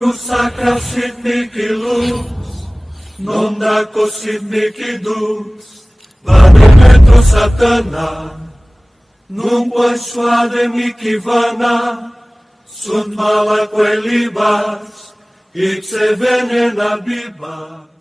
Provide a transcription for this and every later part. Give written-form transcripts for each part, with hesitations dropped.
Sacra Sidniki luz, non da Sidniki dus, Vademetro Satana, nunque suademi kivana, sunt mala quelibas, ixe venena bibas.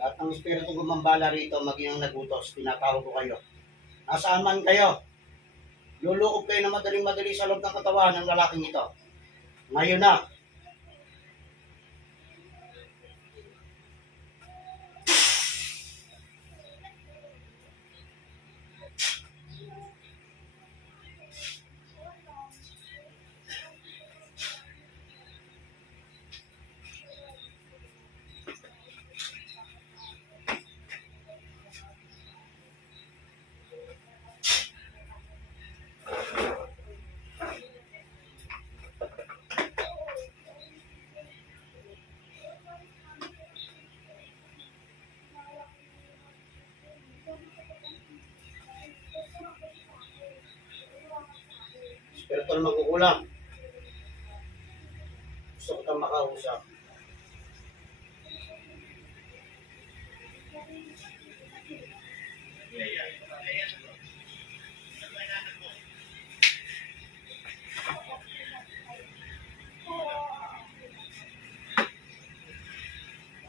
Lahat ng espiritu gumambala rito, maging ang nagutos, tinatawag ko kayo. Nasaan man kayo, luloob kayo na madaling-madali sa loob ng katawan ng lalaking ito. Ngayon na, espiritu na magkukulang. Gusto ko kang makausap.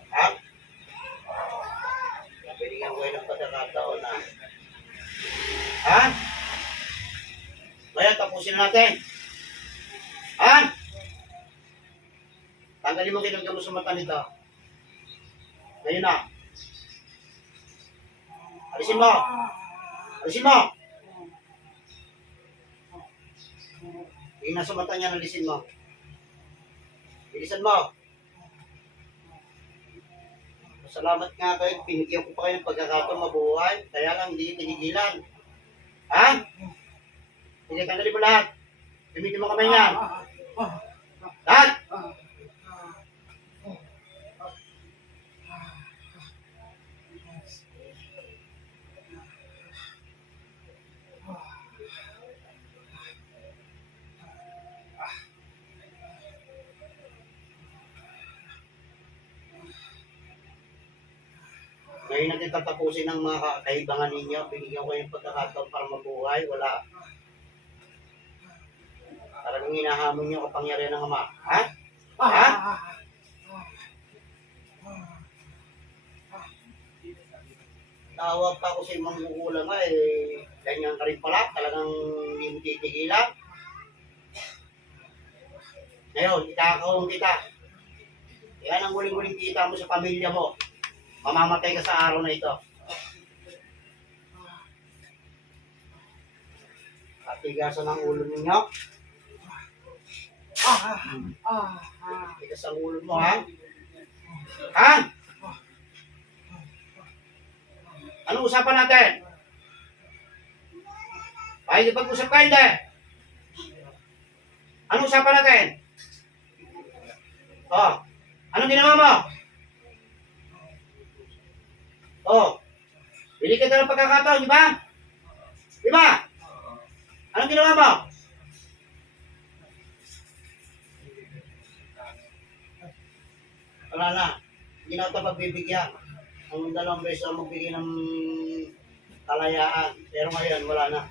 Ha? Napiligan ko kayo ng pagkakataon na. Ha? Kaya tapusin natin. Ha? Tanggalin mo kinagamo sa mata nito. Ngayon na. Alisin mo. Alisin mo. Yung nasa mata niya, alisin mo. Bilisan mo. Salamat nga kayo. Pinigyan ko pa kayo ng pagkakataon mabuhay. Kaya lang hindi tinigilan. Ha? Sige, tanggalin mo lahat. Gamitin mo kamay niyan. Lahat! Ngayon natin tatapusin ang mga kaibangan ninyo. Binigyan ko yung pagkakataon para mabuhay. Wala. Talagang hinahamon niyo kapangyarihan ng Ama. Ha? Ha? Tawag pa ako sa imong gugulang nga eh. Ganyan ka rin pala. Talagang hindi mo titigilan. Ngayon, itakawang kita. Yan ang huling-huling kita mo sa pamilya mo. Mamamatay ka sa araw na ito. Katigasan ang ulo ninyo. Tigas ang ulo mo, ha? Ha? Anong usapan natin? Ay, pag-usap ka, hindi. Anong usapan natin? Oh, anong ginawa mo? Oh, bili ka ng pagkakataon, di ba? Di ba? Anong ginawa mo? Wala na. Hindi na ito pagbibigyan. Ang dalawang beses ang magbigay ng kalayaan. Pero ngayon, wala na.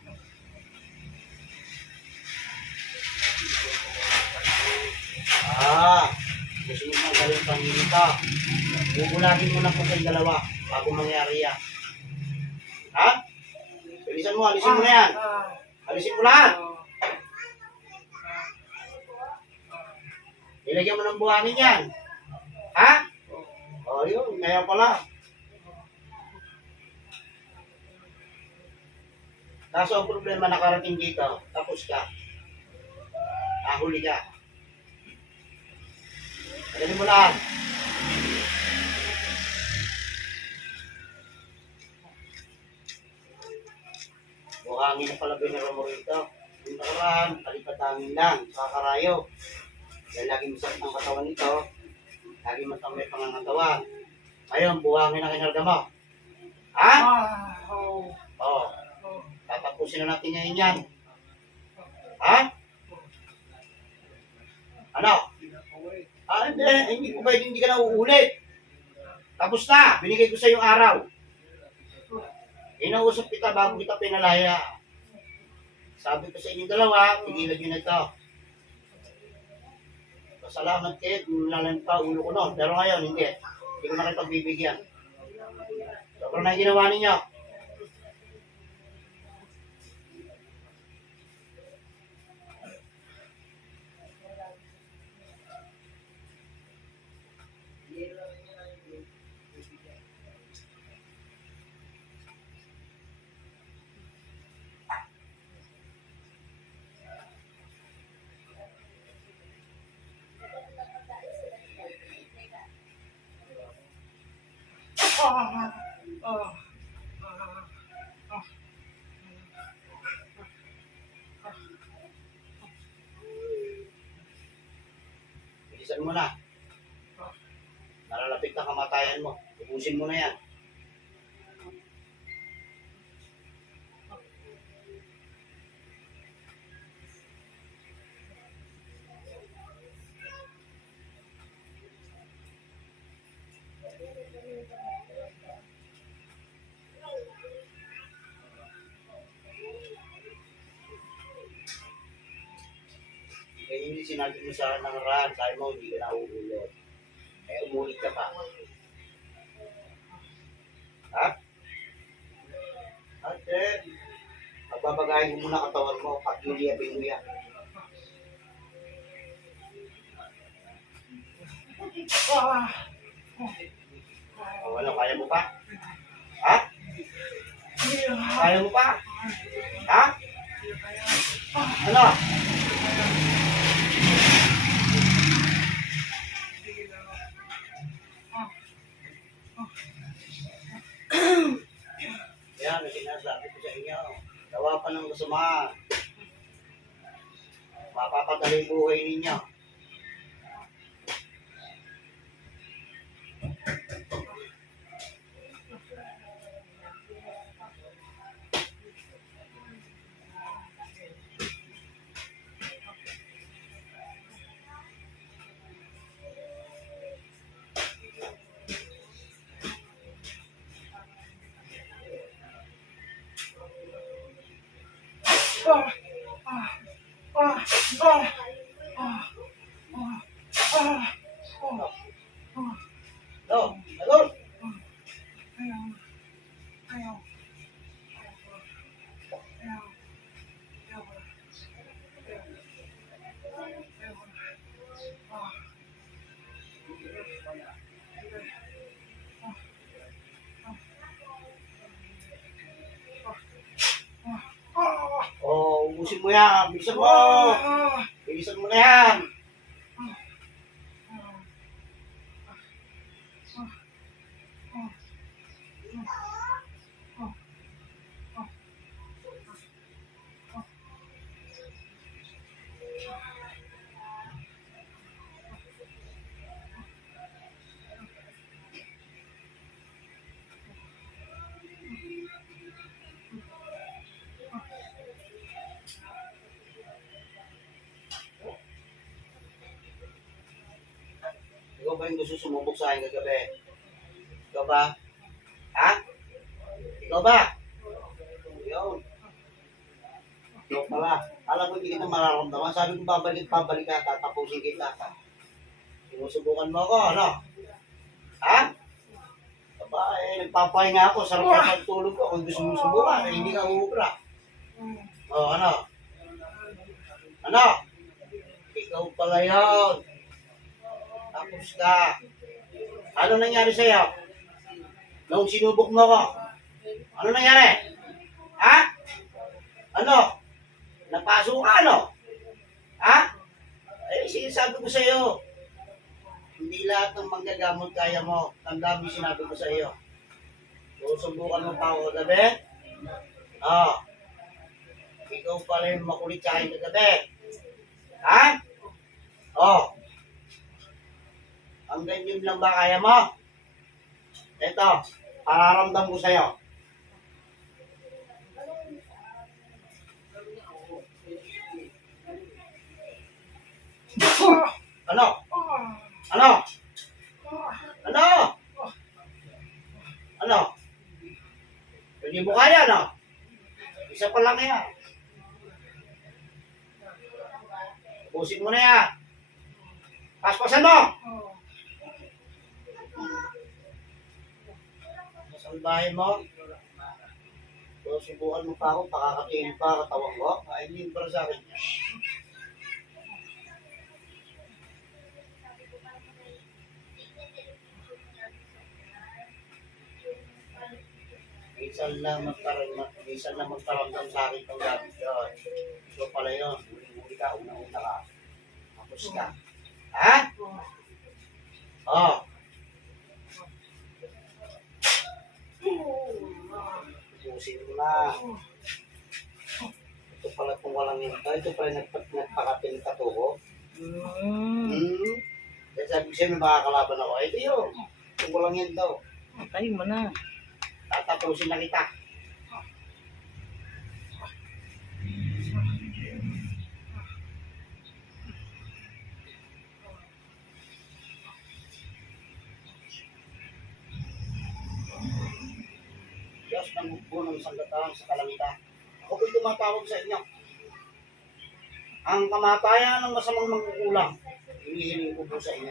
Gusto nyo magaling ang pangingin ka. Bubulagin mo na po kayong dalawa bago mangyari yan. Ha? Bilisan mo, alisin mo na yan. Alisin mo lahat. Ilagyan mo ng buhangin yan. Ha? O yun, kaya pala. Kaso ang problema nakarating dito, tapos ka. Ahuli ka. Alin mo lahat. Buhangin na pala binaro mo rito. Yung nakaraan, kalipatangin lang, kakarayo. Dahil laging masakit ang katawan nito, laging may pangangatawan. Ngayon, buhangin ang kinarga mo. Ha? Oo. Tatapusin na natin ngayon yan. Ha? Ano? Hindi ko ba hindi ka na uulit? Tapos na, binigay ko sa yung araw. Inausap kita bago kita pinalaya. Sabi ko sa inyong dalawa, tigilan nyo na ito. Pasalamat kayo, nilalang pa ulo ko noon. Pero ngayon, hindi. Hindi ko na kayo pagbibigyan. Sobrang na ginawa ninyo. Bilisan mo na. Nalalapit na kamatayan mo. Ubusin mo na yan. Kaya hindi sinabi mo sa nakaraan, sabi mo hindi ka na uulit. Kaya umulit ka pa. Ha? Ate, pagbabagayin mo muna katawan mo, pag-iliyabing mo yan. O, ano, kaya mo pa? Ha? Kaya mo pa? Ha? Ano? Yan, sinasabi ko sa inyo. Gawa pa ng kasama. Mapapadali buhay ninyo. No, agor. Oh, ubusin mo yan. Bilisan mo. Bilisan mo na yan. Ikaw ba yung gusto sumubok sa akin kagabi? Ikaw ba? Ha? Ikaw ba? Yun. Ikaw pala. Alam ko hindi kita mararamdaman. Sabi ko pabalik ka, tatapusin kita. Sinusubukan mo ako, ano? Ha? Aba, nagpapahinga ako. Sarap na pagtulog ko. Kung gusto mong subukan, hindi ka uubra. O, ano? Ano? Ikaw pala yun. Tapos ka. Ano nangyari sa'yo? Nung sinubok mo ko, ano nangyari? Ha? Ano? Napasok ka, ano? Ha? Eh, sinasabi ko sa'yo. Hindi lahat ng manggagamot kaya mo. Tandaan mo yung sinabi ko sa'yo. Susubukan mo pa ako kagabi? Oo. Ikaw pala yung makulit sa akin kagabi. Ha? Oo. Hanggang yun lang ba kaya mo? Ito, pararamdam ko sa'yo. Ano? Ano? Ano? Ano? Hindi mo kaya, no? Isa pa lang yan. Ubusin mo na yan. Paspasan mo! Saan bahay mo? So, subukan mo pa ako, pakakatingin pa katawan ko. Ay, hindi para sa akin yan. Minsan na magkaramdam sa akin itong gamit yun. So pala yun, huli ka, unang-una ka. Tapos ka. Ha? Oo. Pusin ko na. Ito pala kung walang yun. Ito pala nagpakating katuko. Kaya sabi ko siya, may makakalaban ako. Ito yun. Kung walang yun daw. Tayo mo na. Tatapusin na kita. Diyos ng bunong sanggatahan sa kalangitan. Ako po'y tumatawag sa inyo. Ang kamatayan ng masamang mangkukulang, hinihiling ko po sa inyo.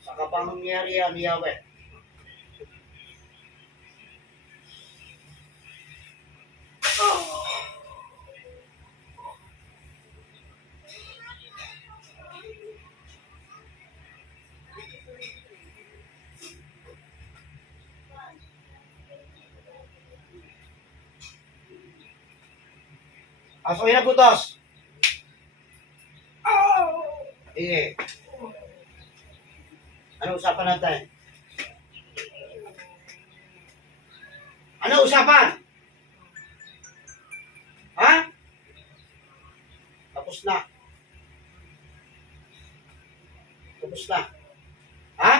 Sa kapangyarihan ni Yahweh. Aso na butos. Sige. Ano usapan natin? Ano usapan? Ha? Tapos na. Tapos na. Ha?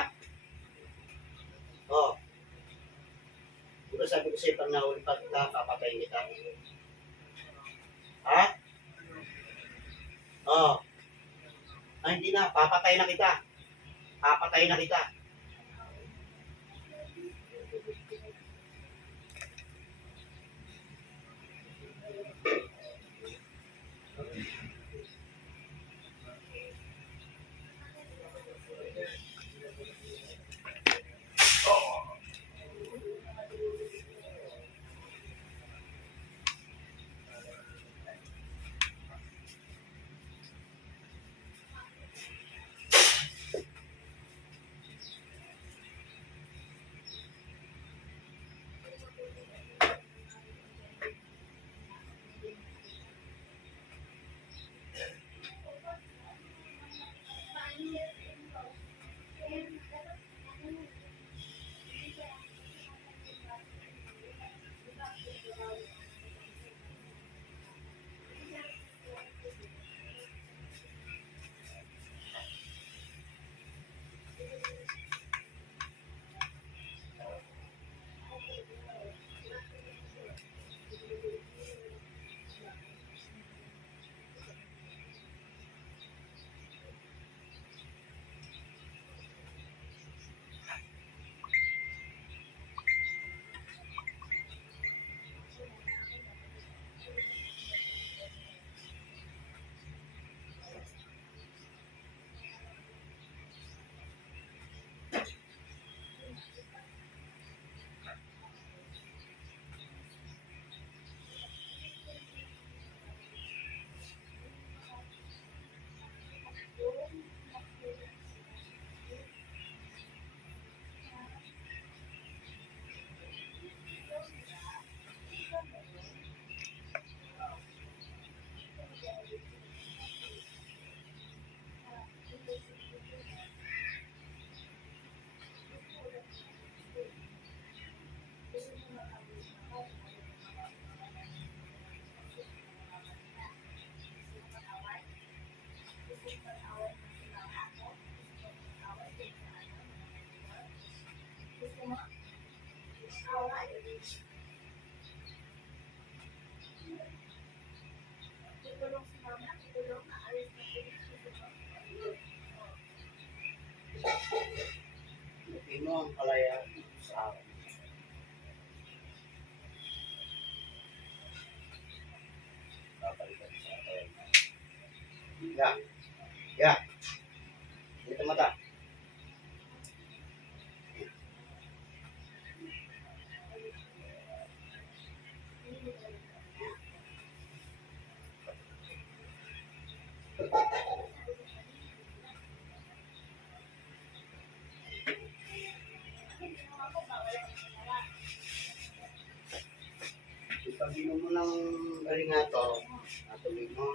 Oo. Diba sabi ko sa'yo, pag nahuli pa kita, papatayin kita. Ha? Oo. Ay, hindi na. Papatay na kita. Papatay na kita. Ibigay mo ang kalayaan sa akin. Papalitan sa akin. Ya. Ya. Dito mata. Ipag-inom mo ng galingato. Natuloy mo.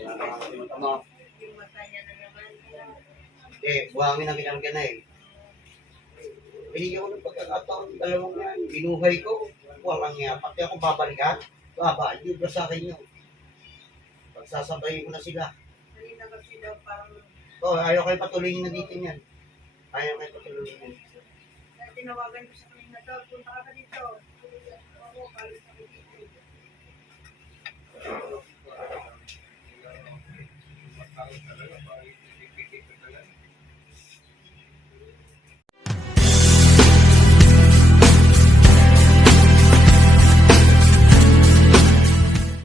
Wala na ang mata mo. Yung mata niya na naman. Buhangin ang kinarga na eh. Binigyan ko ng pagkakataon, dalawang yan. Binuhay ko. Walang nga. Pati ako babalikan. Babalik ba sa akin yun? Pagsasabayin ko na sila. Kanina kasi daw parang Ayaw kayo patuloyin na dito yan. Ayaw kayo patuloyin yan. tinawagan ko sa kanina daw, punta ka dito. Oo, palis na dito.